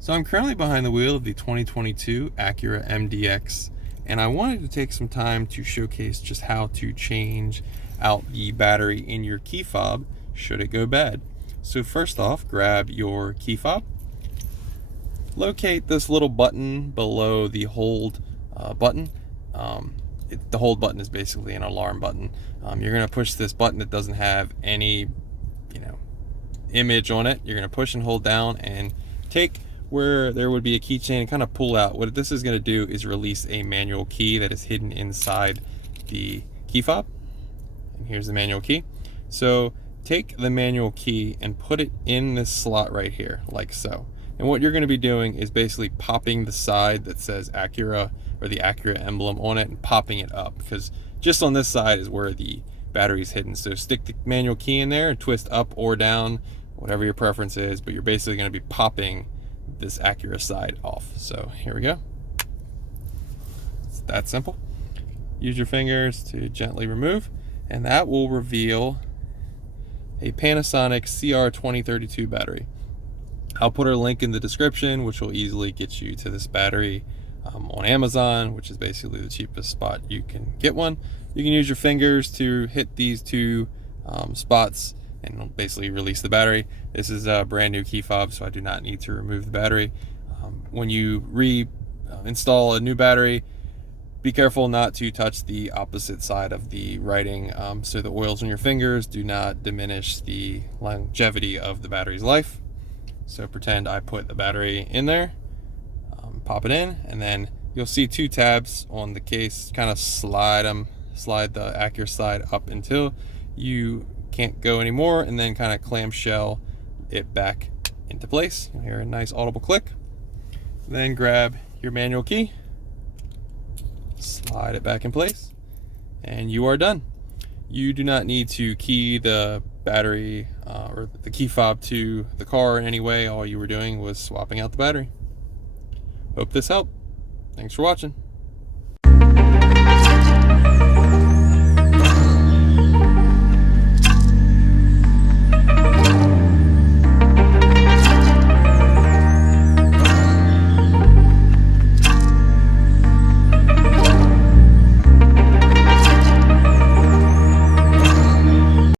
So I'm currently behind the wheel of the 2022 Acura MDX, and I wanted to take some time to showcase just how to change out the battery in your key fob should it go bad. So first off, grab your key fob, locate this little button below the hold button. The hold button is basically an alarm button. You're going to push this button that doesn't have any image on it. You're going to push and hold down and take where there would be a keychain and kind of pull out. What this is going to do is release a manual key that is hidden inside the key fob. And here's the manual key. So take the manual key and put it in this slot right here, like so. And what you're going to be doing is basically popping the side that says Acura or the Acura emblem on it and popping it up, because just on this side is where the battery is hidden. So stick the manual key in there and twist up or down, whatever your preference is, but you're basically going to be popping this Acura side off. So here we go. It's that simple. Use your fingers to gently remove, and that will reveal a Panasonic CR2032 battery. I'll put a link in the description, which will easily get you to this battery on Amazon, which is basically the cheapest spot you can get one. You can use your fingers to hit these two spots and basically release the battery. This is a brand new key fob, so I do not need to remove the battery. When you install a new battery, be careful not to touch the opposite side of the writing, so the oils on your fingers do not diminish the longevity of the battery's life. So pretend I put the battery in there, pop it in, and then you'll see two tabs on the case. Kind of slide the Acura side up until you can't go anymore, and then kind of clamshell it back into place. You'll hear a nice audible click. Then grab your manual key, slide it back in place, and you are done. You do not need to key the battery or the key fob to the car in any way. All you were doing was swapping out the battery. Hope this helped. Thanks for watching.